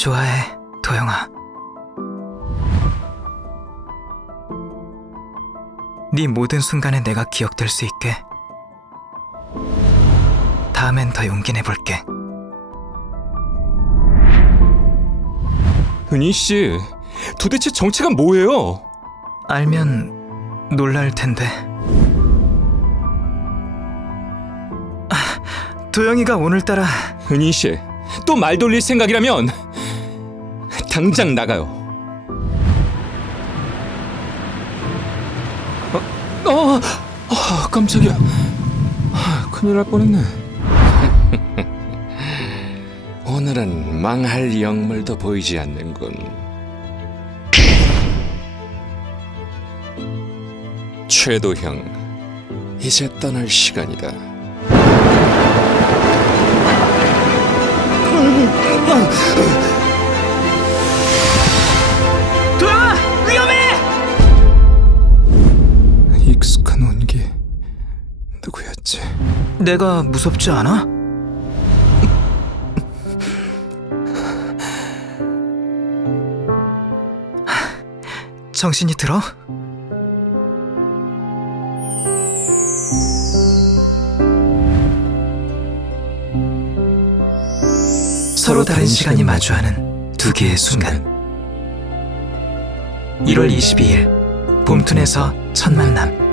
좋아해, 도영아. 네 모든 순간에 내가 기억될 수 있게. 다음엔 더 용기 내볼게. 은희 씨, 도대체 정체가 뭐예요? 알면 놀랄 텐데. 아, 도영이가 오늘따라 은희 씨, 또 말 돌릴 생각이라면 당장 나가요. 어, 어, 어 깜짝이야. 아, 큰일 날 뻔했네. 오늘은 망할 영물도 보이지 않는군. 최도형, 이제 떠날 시간이다. 누구였지? 내가 무섭지 않아? 정신이 들어? 서로 다른 시간이 마주하는 두 개의 순간 1월 22일 봄툰에서 첫 만남